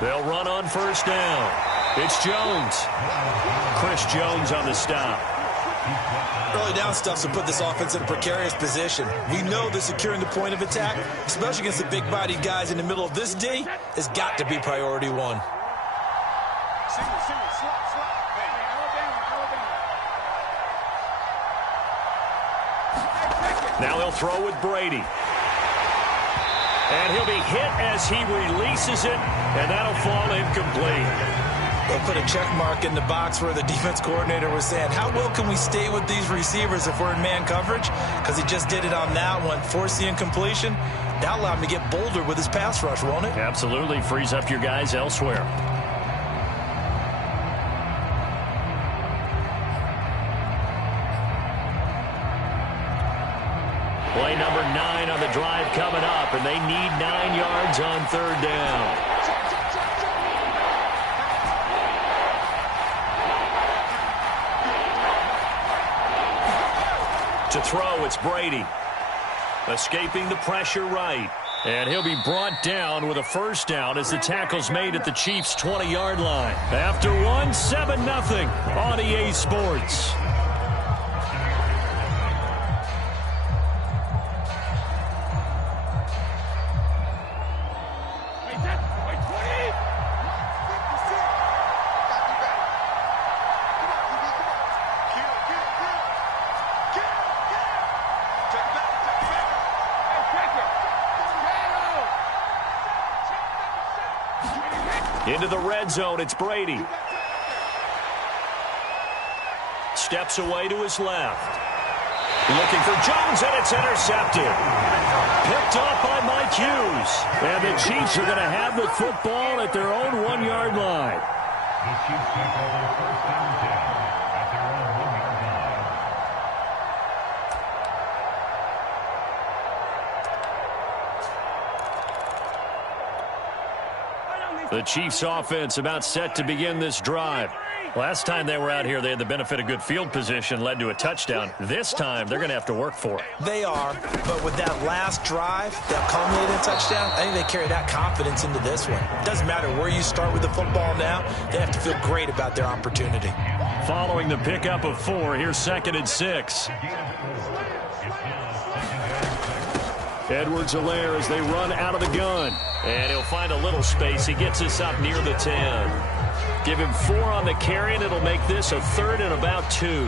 They'll run on first down. It's Jones. Chris Jones on the stop. Early down stuff to put this offense in a precarious position. We know that securing the point of attack, especially against the big-bodied guys in the middle of this D, has got to be priority one. Now he'll throw with Brady. And he'll be hit as he releases it, and that'll fall incomplete. They'll put a check mark in the box where the defense coordinator was saying, how well can we stay with these receivers if we're in man coverage? Because he just did it on that one, forced the incompletion. That'll allow him to get bolder with his pass rush, won't it? Absolutely. Frees up your guys elsewhere. Play number 9 on the drive coming up, and they need 9 yards on third down. To throw, it's Brady. Escaping the pressure right. And he'll be brought down with a first down as the tackle's made at the Chiefs' 20-yard line. After one, 7-0 on EA Sports. Into the red zone, it's Brady. Steps away to his left. Looking for Jones, and it's intercepted. Picked off by Mike Hughes. And the Chiefs are going to have the football at their own 1-yard line. The Chiefs take over first down at their own 1-yard line. The Chiefs offense about set to begin this drive. Last time they were out here, they had the benefit of good field position, led to a touchdown. This time, they're going to have to work for it. They are, but with that last drive that culminated in a touchdown, I think they carry that confidence into this one. It doesn't matter where you start with the football now, they have to feel great about their opportunity. Following the pickup of 4, here's 2nd and 6. Edwards-Helaire as they run out of the gun. And he'll find a little space. He gets us up near the 10. Give him 4 on the carry, and it'll make this a 3rd and about 2.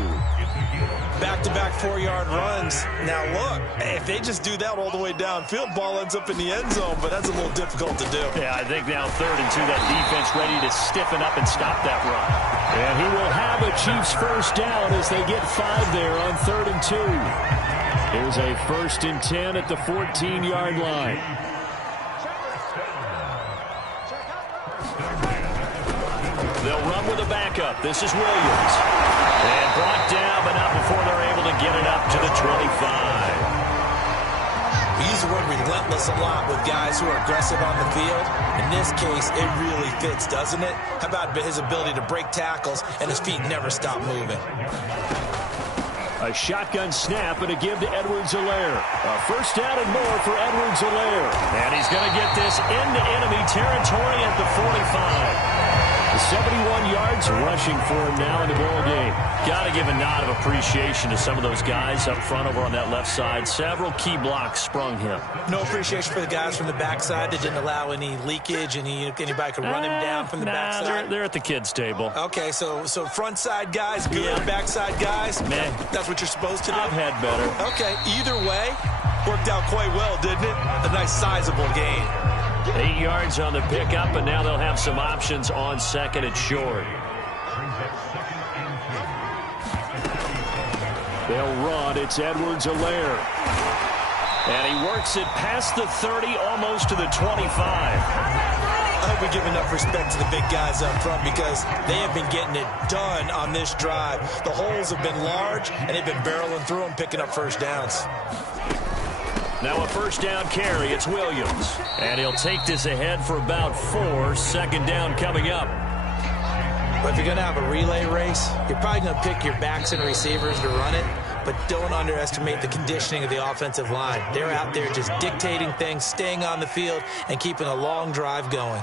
Back-to-back 4-yard runs. Now, look, if they just do that all the way downfield, ball ends up in the end zone, but that's a little difficult to do. Yeah, I think now 3rd and 2, that defense ready to stiffen up and stop that run. And he will have a Chiefs first down as they get 5 there on 3rd and 2. Here's a 1st and 10 at the 14-yard line. They'll run with a backup. This is Williams. And brought down, but not before they're able to get it up to the 25. We use the word relentless a lot with guys who are aggressive on the field. In this case, it really fits, doesn't it? How about his ability to break tackles and his feet never stop moving? A shotgun snap and a give to Edwards-Helaire. A first down and more for Edwards-Helaire. And he's going to get this into enemy territory at the 45. 71 yards rushing for him now in the ball game. Got to give a nod of appreciation to some of those guys up front over on that left side. Several key blocks sprung him. No appreciation for the guys from the backside that didn't allow any leakage, and anybody could run him down from the backside. They're at the kids' table. Okay, so front side guys, good. Yeah. Backside guys, man, that's what you're supposed to do. I've had better. Okay, either way, worked out quite well, didn't it? A nice sizable gain. 8 yards on the pickup, and now they'll have some options on 2nd and short. They'll run. It's Edwards-Helaire. And he works it past the 30, almost to the 25. I hope we give enough respect to the big guys up front because they have been getting it done on this drive. The holes have been large, and they've been barreling through them, picking up first downs. Now a first down carry. It's Williams. And he'll take this ahead for about 4. 2nd down coming up. But if you're going to have a relay race, you're probably going to pick your backs and receivers to run it. but don't underestimate the conditioning of the offensive line. They're out there just dictating things, staying on the field, and keeping a long drive going.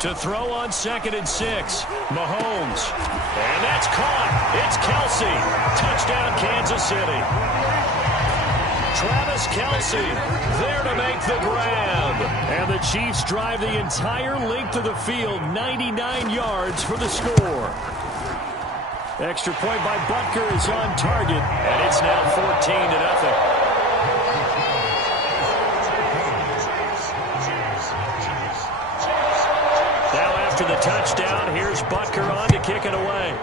To throw on 2nd and 6, Mahomes. And that's caught. It's Kelsey. Touchdown, Kansas City. Travis Kelsey there to make the grab. And the Chiefs drive the entire length of the field, 99 yards for the score. Extra point by Butker is on target, and it's now 14-0. After the touchdown, here's Butker on to kick it away.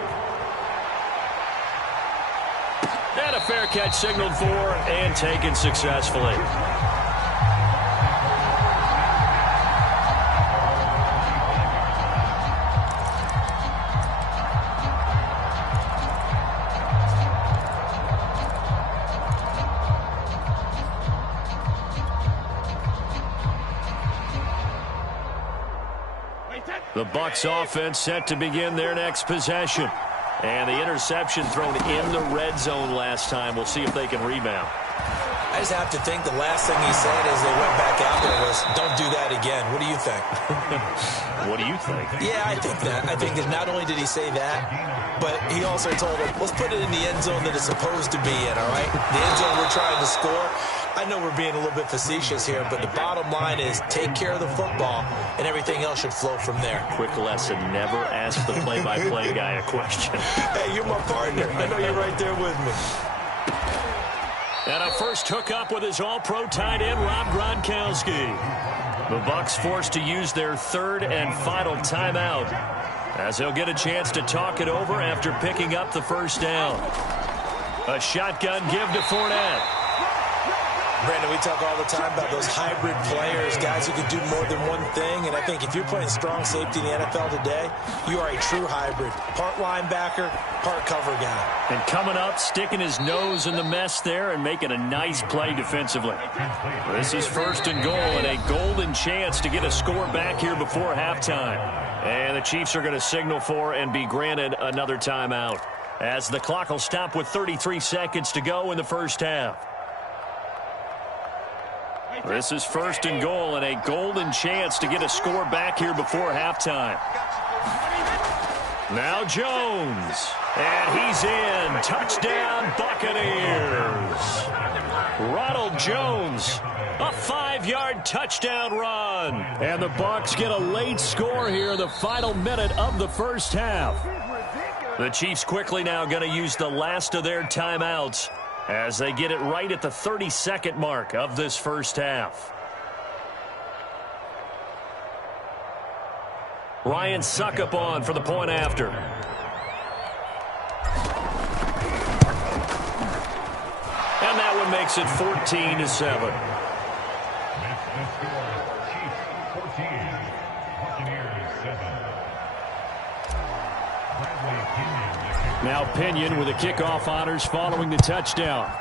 And a fair catch signaled for and taken successfully. The Bucs offense set to begin their next possession. And the interception thrown in the red zone last time. We'll see if they can rebound. I just have to think the last thing he said as they went back out there was, don't do that again. What do you think? What do you think? Yeah, I think that. I think that not only did he say that, but he also told him, let's put it in the end zone that it's supposed to be in, all right? The end zone we're trying to score. I know we're being a little bit facetious here, but the bottom line is take care of the football, and everything else should flow from there. Quick lesson, never ask the play-by-play guy a question. Hey, you're my partner. I know you're right there with me. And a first hookup with his all-pro tight end, Rob Gronkowski. The Bucs forced to use their third and final timeout, as they'll get a chance to talk it over after picking up the first down. A shotgun give to Fournette. Brandon, we talk all the time about those hybrid players, guys who can do more than one thing, and I think if you're playing strong safety in the NFL today, you are a true hybrid. Part linebacker, part cover guy. And coming up, sticking his nose in the mess there and making a nice play defensively. This is 1st and goal and a golden chance to get a score back here before halftime. And the Chiefs are going to signal for and be granted another timeout, as the clock will stop with 33 seconds to go in the first half. This is 1st and goal and a golden chance to get a score back here before halftime. Now Jones. And he's in. Touchdown, Buccaneers. Ronald Jones. A 5-yard touchdown run. And the Bucs get a late score here in the final minute of the first half. The Chiefs quickly now going to use the last of their timeouts, as they get it right at the 32nd mark of this first half. Ryan Suckup on for the point after. And that one makes it 14-7. That's the score. Chiefs 14, Buccaneers 7. Now Pinion with the kickoff honors following the touchdown.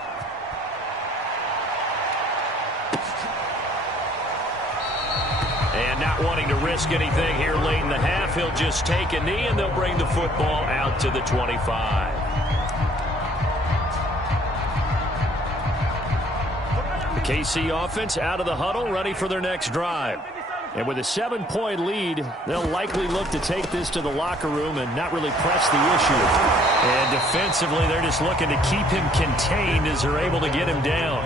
And not wanting to risk anything here late in the half, he'll just take a knee and they'll bring the football out to the 25. The KC offense out of the huddle, ready for their next drive. And with a 7-point lead, they'll likely look to take this to the locker room and not really press the issue. And defensively, they're just looking to keep him contained as they're able to get him down.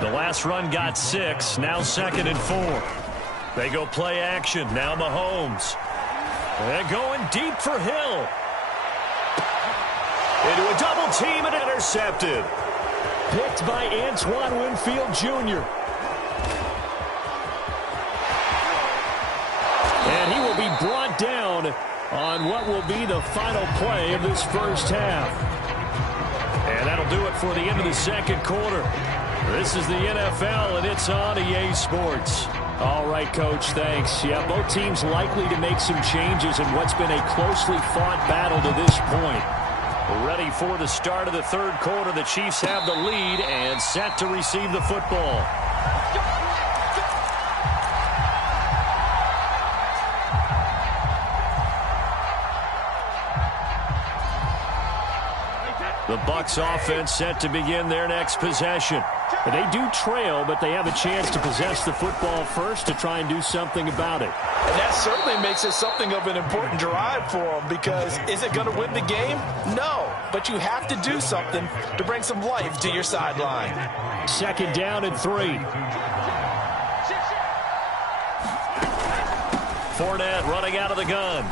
The last run got 6, now 2nd and 4. They go play action, now Mahomes. They're going deep for Hill. Into a double team and intercepted. Picked by Antoine Winfield Jr. And he will be brought down on what will be the final play of this first half. And that'll do it for the end of the second quarter. This is the NFL, and it's on EA Sports. All right, Coach, thanks. Yeah, both teams likely to make some changes in what's been a closely fought battle to this point. Ready for the start of the third quarter. The Chiefs have the lead and set to receive the football. The Bucs offense set to begin their next possession. They do trail, but they have a chance to possess the football first to try and do something about it. And that certainly makes it something of an important drive for them, because is it going to win the game? No, but you have to do something to bring some life to your sideline. 2nd down and 3. Fournette running out of the gun.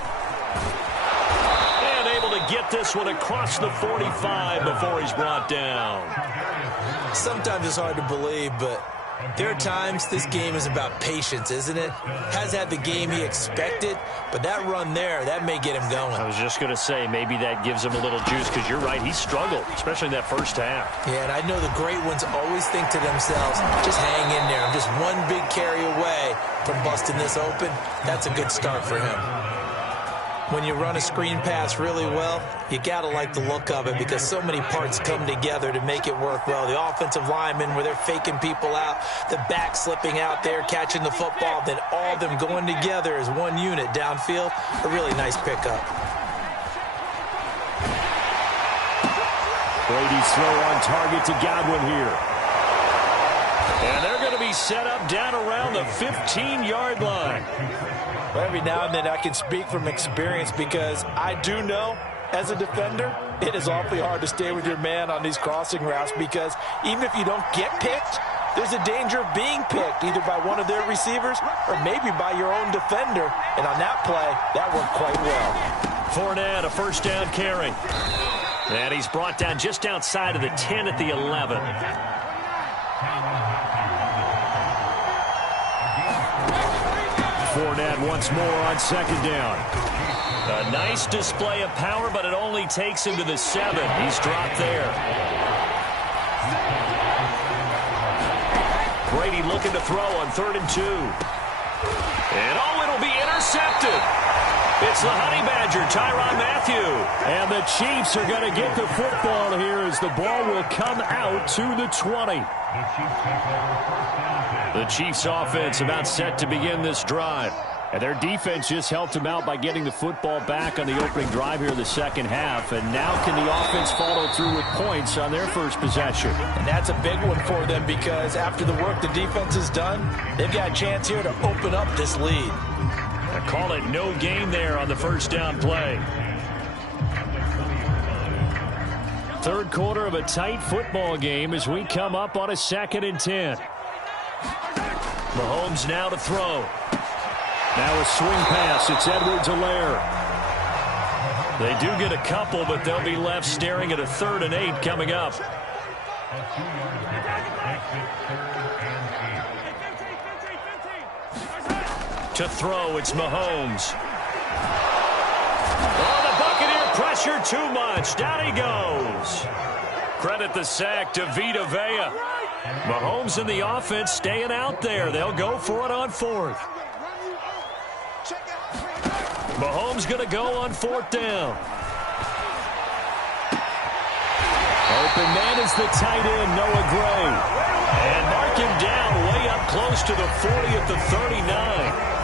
And able to get this one across the 45 before he's brought down. Sometimes it's hard to believe, but there are times this game is about patience, isn't it? Has had the game he expected, but that run there, that may get him going. I was just going to say, maybe that gives him a little juice, because you're right, he struggled, especially in that first half. Yeah, and I know the great ones always think to themselves, just hang in there. I'm just one big carry away from busting this open. That's a good start for him. When you run a screen pass really well, you got to like the look of it, because so many parts come together to make it work well. The offensive linemen, where they're faking people out, the back slipping out there, catching the football, then all of them going together as one unit downfield. A really nice pickup. Brady's throw on target to Godwin here. And they're going to be set up down around the 15-yard line. Every now and then I can speak from experience, because I do know, as a defender, it is awfully hard to stay with your man on these crossing routes, because even if you don't get picked, there's a danger of being picked either by one of their receivers or maybe by your own defender. And on that play, that worked quite well. Fournette, a 1st down carry. And he's brought down just outside of the 10 at the 11. Fournette once more on 2nd down. A nice display of power, but it only takes him to the 7. He's dropped there. Brady looking to throw on 3rd and 2. And oh, it'll be intercepted. It's the Honey Badger, Tyrann Mathieu. And the Chiefs are going to get the football here as the ball will come out to the 20. The Chiefs offense about set to begin this drive. And their defense just helped them out by getting the football back on the opening drive here in the 2nd half. And now can the offense follow through with points on their first possession? And that's a big one for them, because after the work the defense has done, they've got a chance here to open up this lead. I call it no gain there on the 1st down play. 3rd quarter of a tight football game as we come up on a 2nd and 10. Mahomes now to throw. Now a swing pass. It's Edwards-Helaire. They do get a couple, but they'll be left staring at a 3rd and 8 coming up. To throw, it's Mahomes. Oh, the Buccaneer pressure too much. Down he goes. Credit the sack to Vita Vea. Mahomes and the offense staying out there. They'll go for it on 4th. Mahomes going to go on 4th down. Open man is the tight end, Noah Gray. And mark him down way up close to the 40 at the 39.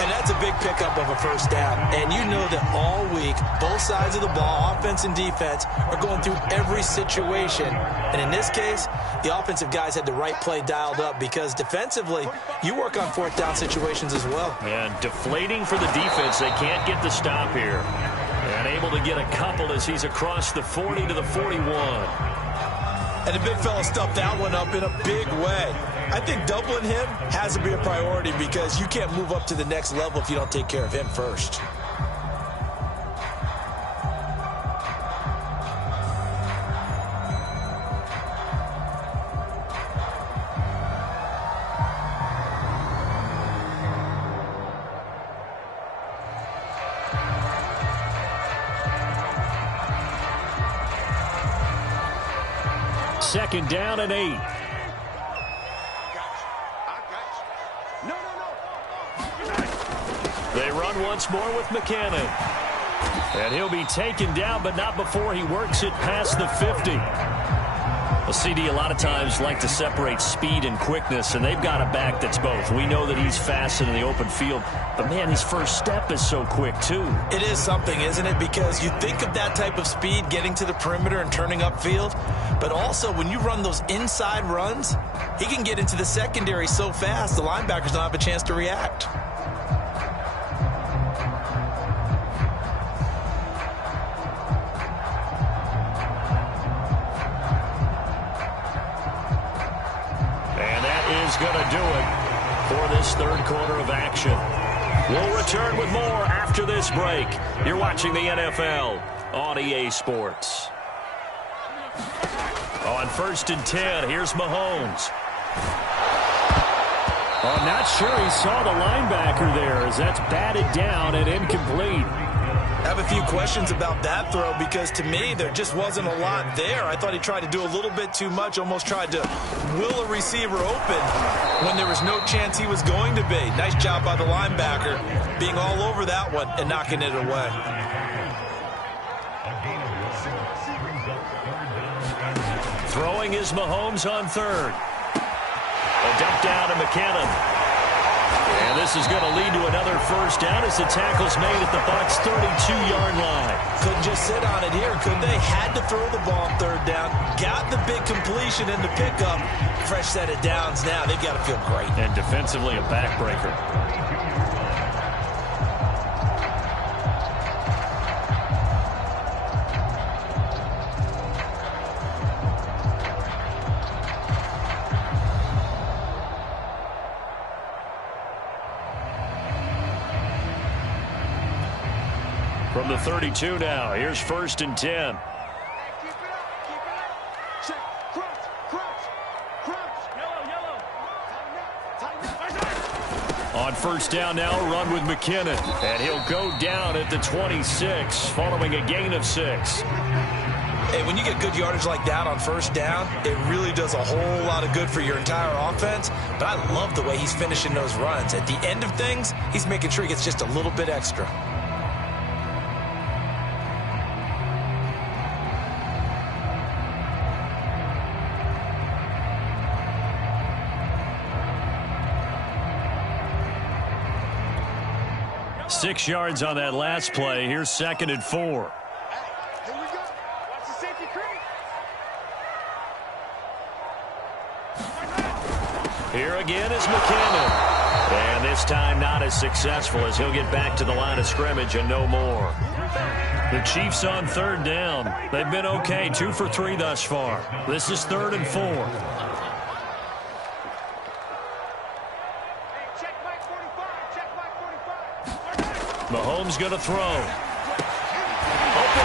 And that's a big pickup of a 1st down. And you know that all week, both sides of the ball, offense and defense, are going through every situation. And in this case, the offensive guys had the right play dialed up, because defensively, you work on 4th down situations as well. And deflating for the defense. They can't get the stop here. And able to get a couple as he's across the 40 to the 41. And the big fella stuffed that one up in a big way. I think doubling him has to be a priority, because you can't move up to the next level if you don't take care of him first. Second down and 8. They run once more with McCannon. And he'll be taken down, but not before he works it past the 50. Well, CD, a lot of times like to separate speed and quickness, and they've got a back that's both. We know that he's fast in the open field, but, man, his first step is so quick, too. It is something, isn't it? Because you think of that type of speed getting to the perimeter and turning upfield, but also when you run those inside runs, he can get into the secondary so fast the linebackers don't have a chance to react. Going to do it for this third quarter of action. We'll return with more after this break. You're watching the NFL on EA Sports. On 1st and 10, here's Mahomes. I'm not sure he saw the linebacker there as that's batted down and incomplete. I have a few questions about that throw because to me there just wasn't a lot there. I thought he tried to do a little bit too much, almost tried to will a receiver open when there was no chance he was going to be. Nice job by the linebacker being all over that one and knocking it away. Throwing is Mahomes on 3rd. A dump down to McKinnon. And this is going to lead to another first down as the tackle's made at the Bucs' 32-yard line. Couldn't just sit on it here, could they? Had to throw the ball on 3rd down. Got the big completion in the pickup. Fresh set of downs now. They've got to feel great. And defensively a backbreaker. From the 32 now, here's 1st and 10. On 1st down now, a run with McKinnon. And he'll go down at the 26, following a gain of 6. Hey, when you get good yardage like that on 1st down, it really does a whole lot of good for your entire offense. But I love the way he's finishing those runs. At the end of things, he's making sure he gets just a little bit extra. Six yards on that last play. Here's 2nd and 4. Here we go. Watch the safety creep. Here again is McKinnon. And this time not as successful as he'll get back to the line of scrimmage and no more. The Chiefs on 3rd down. They've been okay, 2 for 3 thus far. This is 3rd and 4. Mahomes going to throw. Open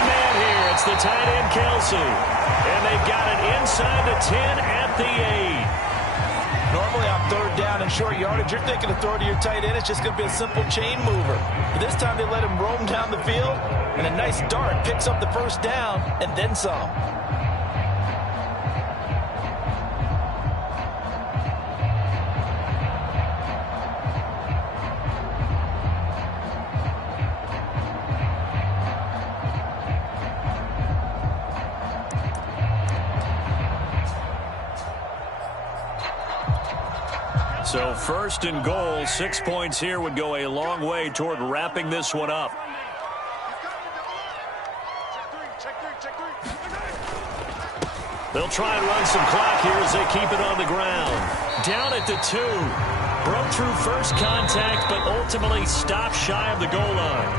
man here. It's the tight end, Kelsey. And they've got it inside the 10 at the 8. Normally on 3rd down and short yardage, you're thinking to throw to your tight end. It's just going to be a simple chain mover. But this time they let him roam down the field, and a nice dart picks up the 1st down and then some. So 1st and goal, 6 points here would go a long way toward wrapping this one up. They'll try and run some clock here as they keep it on the ground. Down at the 2. Broke through first contact, but ultimately stopped shy of the goal line.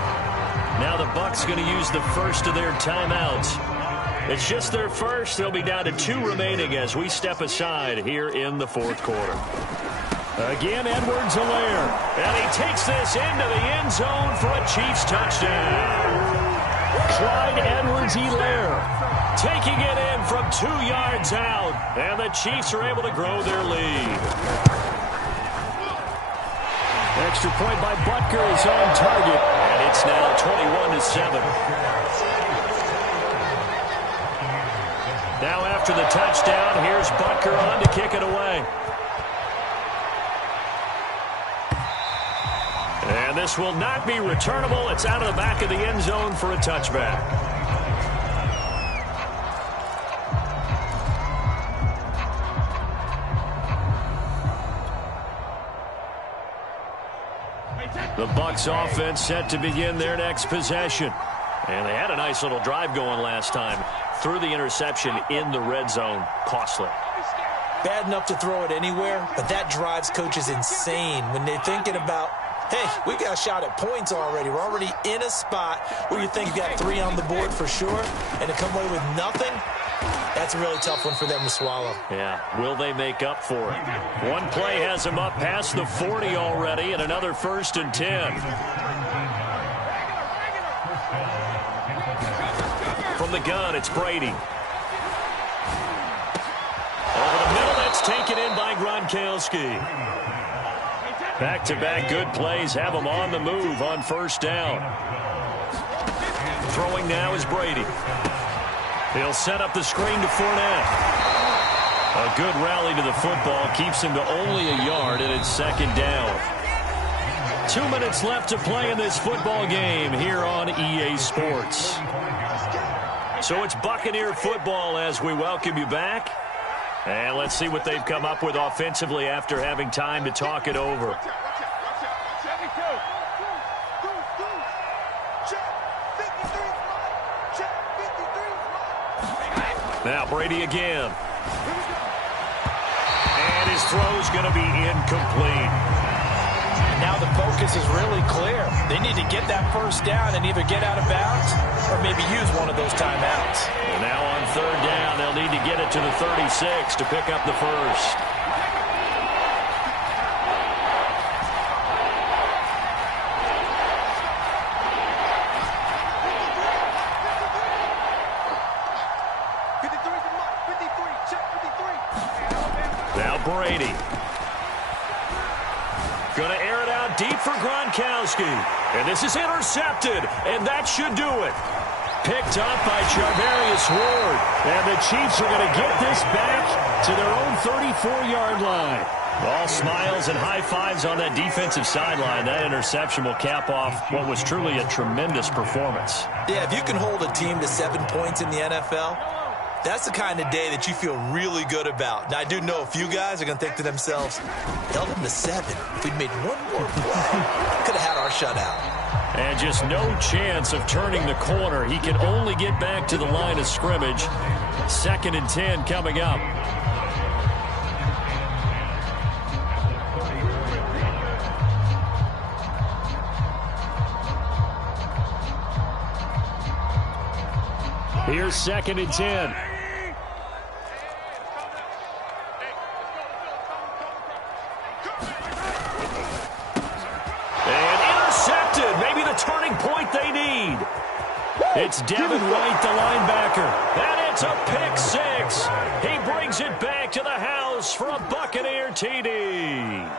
Now the Bucs going to use the first of their timeouts. It's just their first. They'll be down to 2 remaining as we step aside here in the 4th quarter. Again, Edwards-Helaire. And he takes this into the end zone for a Chiefs touchdown. Clyde Edwards-Helaire taking it in from 2 yards out. And the Chiefs are able to grow their lead. Extra point by Butker is on target. And it's now 21-7. Now after the touchdown, here's Butker on to kick it away. And this will not be returnable. It's out of the back of the end zone for a touchback. The Bucs offense set to begin their next possession. And they had a nice little drive going last time. Threw the interception in the red zone. Costly. Bad enough to throw it anywhere, but that drives coaches insane when they're thinking about, hey, we got a shot at points already. We're already in a spot where you think you got 3 on the board for sure, and to come away with nothing, that's a really tough one for them to swallow. Yeah, will they make up for it? One play has them up past the 40 already, and another 1st and 10. From the gun, it's Brady. Over the middle, that's taken in by Gronkowski. Back-to-back good plays have them on the move on 1st down. Throwing now is Brady. He'll set up the screen to Fournette. A good rally to the football keeps him to only a yard, and it's 2nd down. 2 minutes left to play in this football game here on EA Sports. So it's Buccaneer football as we welcome you back. And let's see what they've come up with offensively after having time to talk it over. Now Brady again. And his throw's going to be incomplete. Now the focus is really clear. They need to get that 1st down and either get out of bounds or maybe use one of those timeouts. And now on 3rd down, they'll need to get it to the 36 to pick up the 1st. Now Brady. Going to air it out deep for Gronkowski. And this is intercepted, and that should do it. Picked up by Charvarius Ward. And the Chiefs are going to get this back to their own 34-yard line. All smiles and high fives on that defensive sideline. That interception will cap off what was truly a tremendous performance. Yeah, if you can hold a team to 7 points in the NFL, that's the kind of day that you feel really good about. Now, I do know a few guys are going to think to themselves, held them to 7. If we'd made one more play, could have had our shutout. And just no chance of turning the corner. He can only get back to the line of scrimmage. 2nd and 10 coming up. Here's 2nd and 10. Turning point they need. It's Devin White, the linebacker. And it's a pick 6. He brings it back to the house for a Buccaneer TD.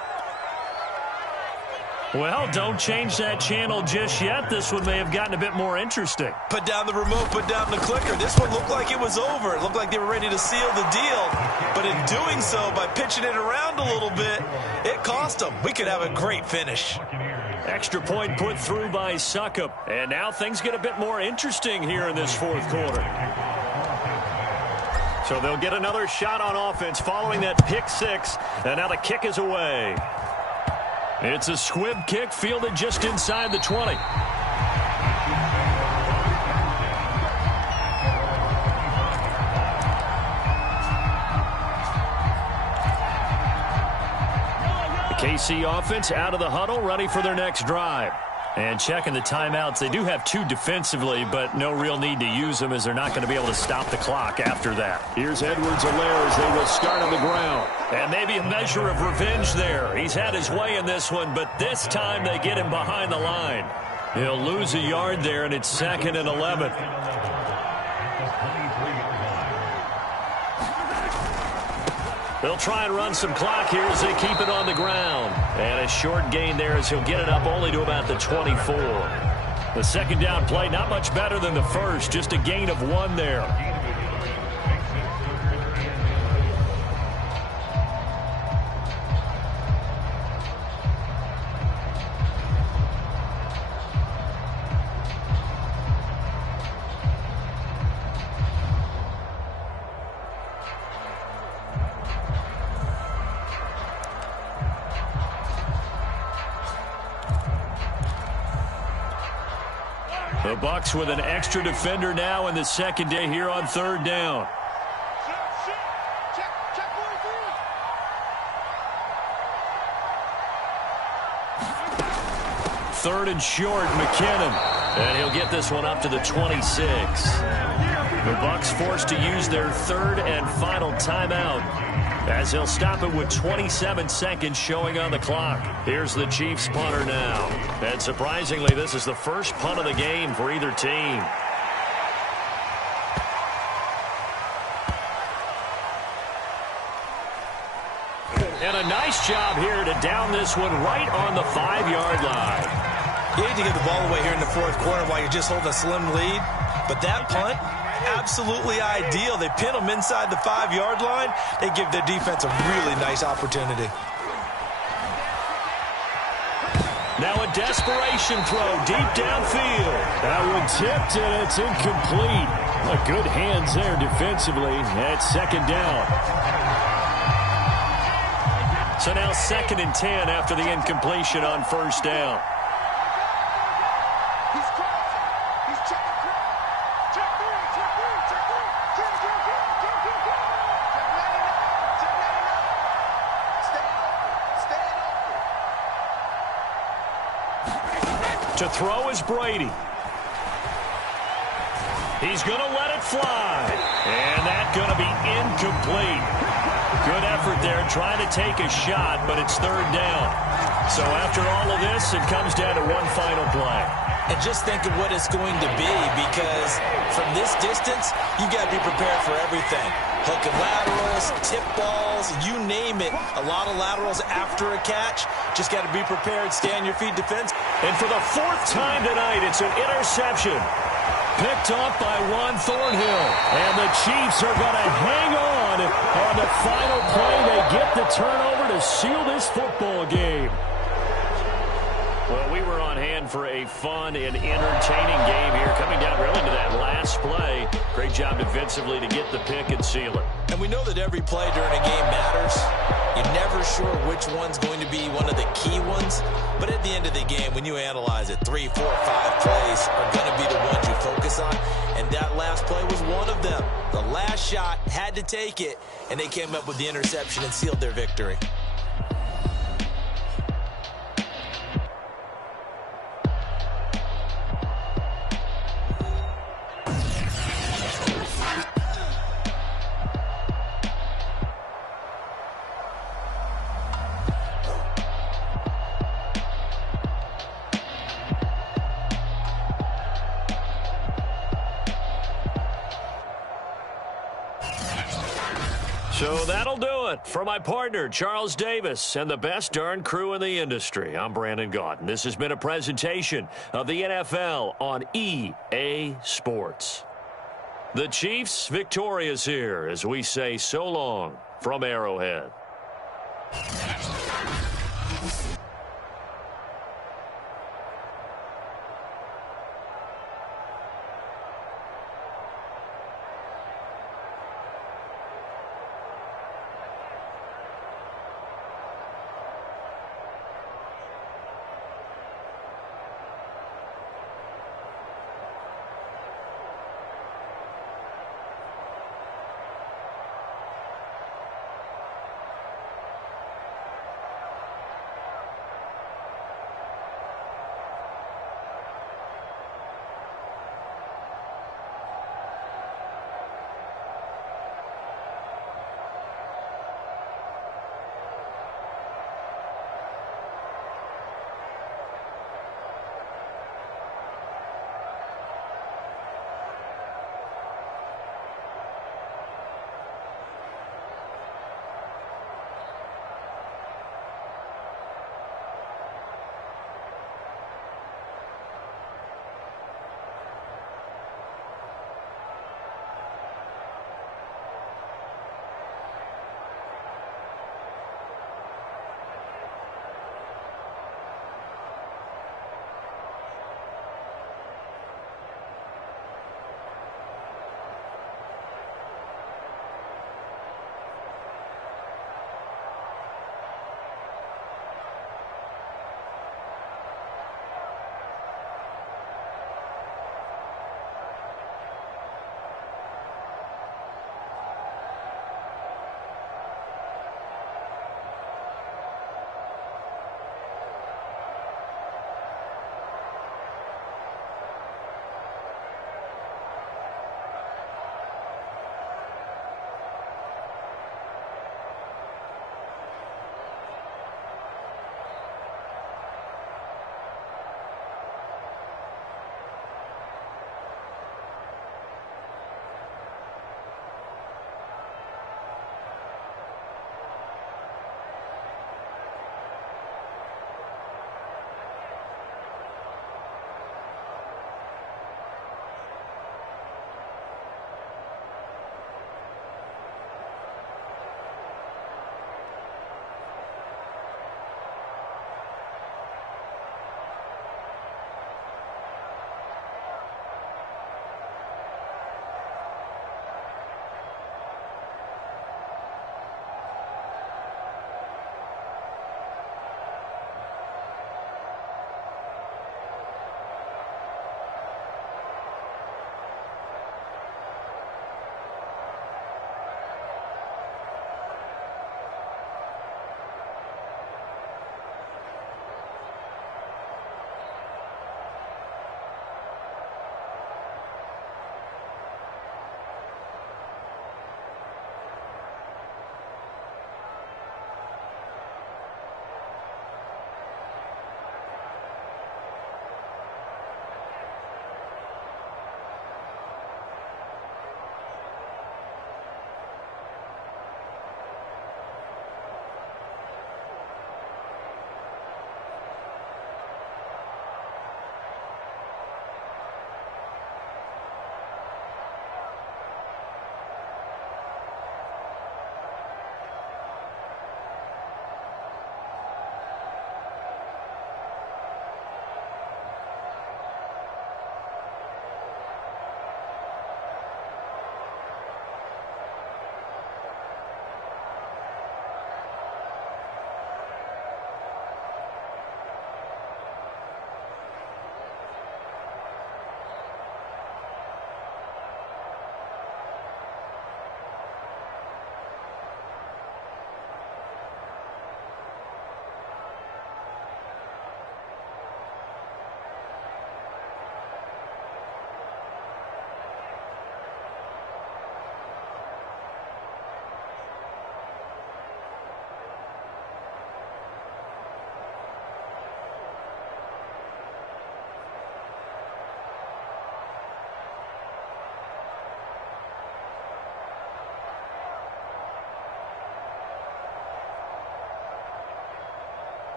Well, don't change that channel just yet. This one may have gotten a bit more interesting. Put down the remote, put down the clicker. This one looked like it was over. It looked like they were ready to seal the deal. But in doing so, by pitching it around a little bit, it cost them. We could have a great finish. Extra point put through by Suckup. And now things get a bit more interesting here in this 4th quarter. So they'll get another shot on offense following that pick 6. And now the kick is away. It's a squib kick fielded just inside the 20. KC offense out of the huddle, ready for their next drive. And checking the timeouts, they do have 2 defensively, but no real need to use them as they're not going to be able to stop the clock after that. Here's Edwards-Helaire as they will start on the ground. And maybe a measure of revenge there. He's had his way in this one, but this time they get him behind the line. He'll lose a yard there, and it's 2nd and 11. They'll try and run some clock here as they keep it on the ground. And a short gain there as he'll get it up only to about the 24. The 2nd down play, not much better than the first, just a gain of 1 there. The Bucs with an extra defender now in the second day here on third down. Check 43. Third and short, McKinnon. And he'll get this one up to the 26. The Bucs forced to use their third and final timeout, as they'll stop it with 27 seconds showing on the clock. Here's the Chiefs punter now. And surprisingly, this is the first punt of the game for either team. And a nice job here to down this one right on the 5-yard line. You need to get the ball away here in the fourth quarter while you're just holding a slim lead. But that punt, absolutely ideal. They pin them inside the 5-yard line. They give their defense a really nice opportunity. Now a desperation throw deep downfield. That one tipped, and it's incomplete. Good hands there defensively. That's second down. So now 2nd and 10 after the incompletion on first down. He's crossing. He's checking cross. Check 3. Check 3. Check 99. Check 99. Check 99. Stay open. To throw is Brady. He's going to let it fly. And that's going to be incomplete. Good effort there trying to take a shot, but it's third down. So after all of this, it comes down to one final play. And just think of what it's going to be, because from this distance, you got to be prepared for everything. Hook and laterals, tip balls, you name it. A lot of laterals after a catch. Just got to be prepared, stay on your feet, defense. And for the 4th time tonight, it's an interception. Picked off by Juan Thornhill. And the Chiefs are going to hang on the final play. They get the turnover to seal this football game. Well, we were on hand for a fun and entertaining game here, coming down really to that last play. Great job defensively to get the pick and seal it. And we know that every play during a game matters. You're never sure which one's going to be one of the key ones. But at the end of the game, when you analyze it, 3, 4, 5 plays are going to be the ones you focus on. And that last play was one of them. The last shot had to take it, and they came up with the interception and sealed their victory. So that'll do it for my partner, Charles Davis, and the best darn crew in the industry. I'm Brandon Gaudin. This has been a presentation of the NFL on EA Sports. The Chiefs victorious here as we say so long from Arrowhead.